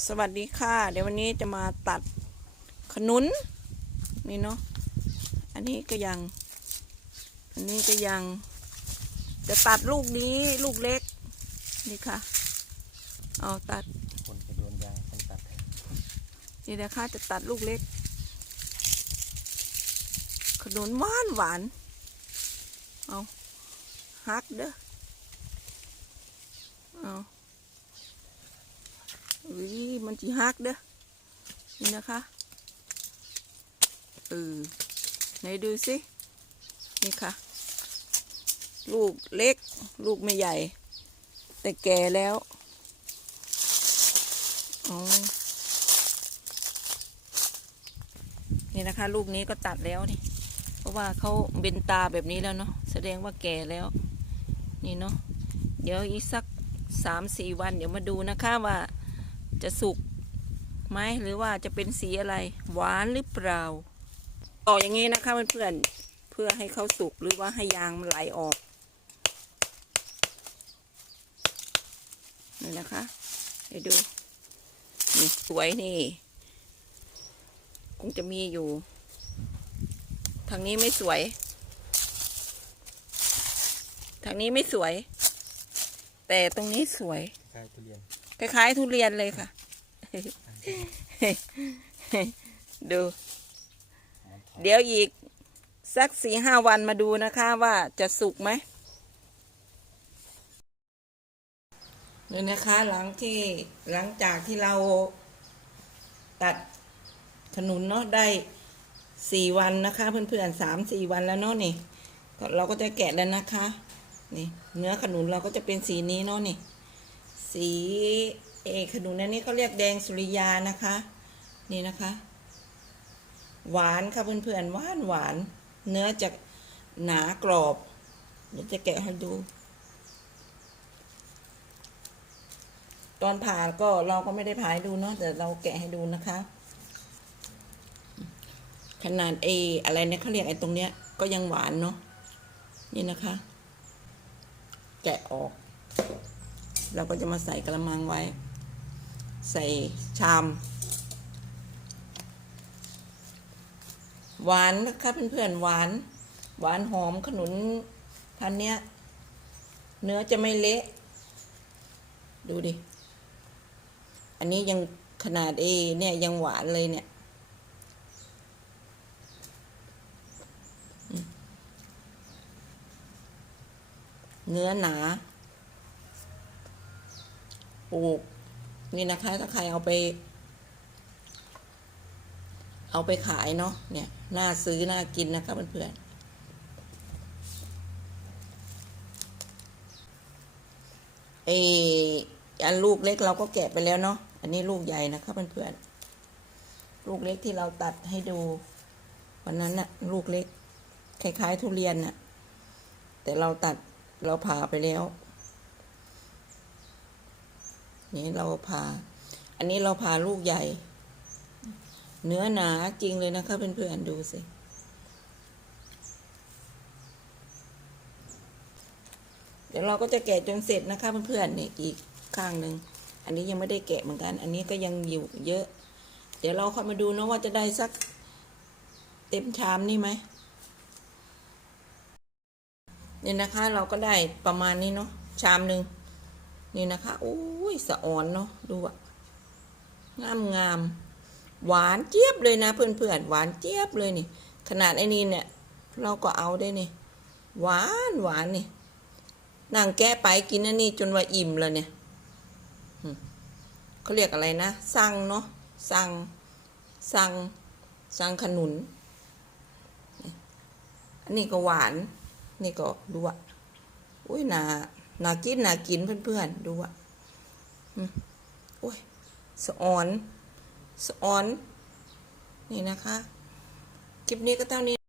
สวัสดีค่ะ เดี๋ยววันนี้จะมาตัดขนุน นี่เนาะอันนี้ก็ยัง อันนี้ก็ยัง จะตัดลูกนี้ลูกเล็ก นี่ค่ะ เอาตัดคนไปโดนยางคนตัดนี่นะคะจะตัดลูกเล็ก ขนุนหวานหวานเอาฮักเด้อเอา อุ้ยมันจีฮักเด้อ นี่นะคะ เออ ไหนดูสิ นี่ค่ะ ลูกเล็ก ลูกไม่ใหญ่ แต่แก่แล้วอ๋อนี่นะคะ ลูกนี้ก็ตัดแล้วนี่ เพราะว่าเขาเบนตาแบบนี้แล้วเนาะ แสดงว่าแก่แล้ว นี่เนาะ เดี๋ยวอีกสักสามสี่วัน เดี๋ยวมาดูนะคะว่า จะสุกไหมหรือว่าจะเป็นสีอะไร หวานหรือเปล่าต่ออย่างนี้นะคะเพื่อนๆเพื่อให้เขาสุกหรือว่าให้ยางมันไหลออกนี่นะคะให้ดูนี่สวยนี่ คงจะมีอยู่ ทางนี้ไม่สวย ทางนี้ไม่สวย แต่ตรงนี้สวยคล้ายทุเรียน คล้ายๆทุเรียนเลยค่ะ ดู เดี๋ยวอีกสักสี่ห้าวันมาดูนะคะว่าจะสุกไหมนี่นะคะหลังที่หลังจากที่เราตัดขนุนเนาะได้สี่วันนะคะ เพื่อนๆสามสี่วันแล้วเนาะนี่เราก็จะแกะแล้วนะคะ นี่ เนื้อขนุนเราก็จะเป็นสีนี้เนาะนี่ สีเอกขนุนอันนี้เขาเรียกแดงสุริยานะคะ นี่นะคะ หวานค่ะเพื่อนๆหวานหวาน เนื้อจะหนากรอบ เดี๋ยวจะแกะให้ดู ตอนผ่าก็เราก็ไม่ได้ผ่าให้ดูเนาะแต่เราแกะให้ดูนะคะ ขนาดเออะไรเนี่ยเขาเรียกไอ้ตรงเนี้ยก็ยังหวานเนาะนี่นะคะ แกะออก เราก็จะมาใส่กระมังไว้ ใส่ชาม หวานนะคะเพื่อนๆหวาน หวานหอมขนุนพันเนี้ย เนื้อจะไม่เละ ดูดิ อันนี้ยังขนาดเอเนี่ยยังหวานเลยเนี่ยเนื้อหนา ปลูก นี่นะคะ ถ้าใครเอาไป เอาไปขายเนาะเนี่ยน่าซื้อน่ากินนะคะเพื่อนๆไออันลูกเล็กเราก็แกะไปแล้วเนาะอันนี้ลูกใหญ่นะคะเพื่อนๆลูกเล็กที่เราตัดให้ดู วันนั้นน่ะ ลูกเล็กคล้ายๆทุเรียนน่ะ แต่เราตัดเราผ่าไปแล้ว นี่เราผ่า อันนี้เราผ่าลูกใหญ่ เนื้อหนาจริงเลยนะคะเพื่อนๆดูสิ เดี๋ยวเราก็จะแกะจนเสร็จนะคะเพื่อนๆนี่อีกข้างหนึ่ง อันนี้ยังไม่ได้แกะเหมือนกัน อันนี้ก็ยังอยู่เยอะ เดี๋ยวเราค่อยมาดูนะว่าจะได้สักเต็มชามนี่ไหมเนี่ยนะคะเราก็ได้ประมาณนี้เนาะชามหนึ่ง นี่นะคะโอ้ยสะอ่อนเนาะดูอะงามงามหวานเจี๊ยบเลยนะเพื่อนๆหวานเจี๊ยบเลยนี่ ขนาดไอ้นี่เนี่ย เราก็เอาได้นี่ หวานหวานนี่นั่งแกะไปกินอันนี้จนว่าอิ่มแล้วเนี่ยเขาเรียกอะไรนะ สั่งเนาะสั่งสั่งสั่งขนุน อันนี้ก็หวาน นี่ก็ดูอะอุ้ยนา น่ากินน่ากินเพื่อนๆดูอะอืมโอ้ยสะอ่อนสะออน นี่นะคะ คลิปนี้ก็เท่านี้